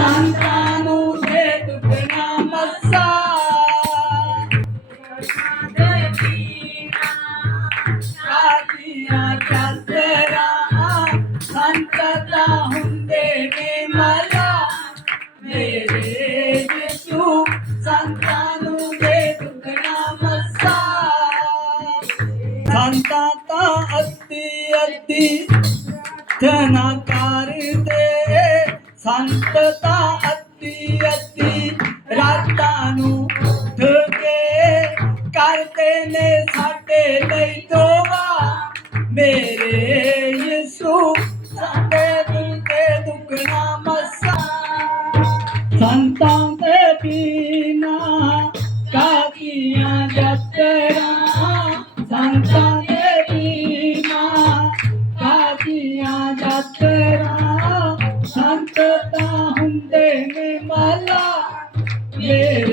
ਸੰਤਾਂ ਨੂੰ ਦੇ ਦੁੱਗਣਾ ਮੱਸਾ ਕਾਦੀਆਂ ਚਾਦਰਾਂ ਸੰਤਾਂ ਹੁੰਦੇ ਨੇ ਮਲਾ ਮੇਰੇ ਯਿਸੂ ਸੰਤਾਂ ਨੂੰ ਦੇ ਦੁੱਗਣਾ ਮੱਸਾ ਸੰਤਾਂ ਤਾਂ ਅੱਧੀ ਜਨਾ ਕਰਦੇ ਸੰਤ ਤਾਂ ਅੱਧੀ ਰਾਤਾਂ ਨੂੰ ਧਕੇ ਕਰਦੇ ਨੇ ਸਾਡੇ ਲਈ ਦੁਆ ਮੇਰੇ ਯਿਸੂ ਸਾਡੇ ਦਿਲ ਤੇ ਦੁੱਗਣਾ ਮੱਸਾ ਸੰਤਾਂ ਦੇ ਬਿਨਾ ਕਾਦੀਆਂ ਯਾਤਰਾ ਸੰਤਾਂ ਦੇ ਬਿਨਾ ਕਾਦੀਆਂ ਯਾਤਰਾ ਸੰਤ ਤਾਂ ਹੁੰਦੇ ਨੇ ਮਲਾ ਮੇਰੇ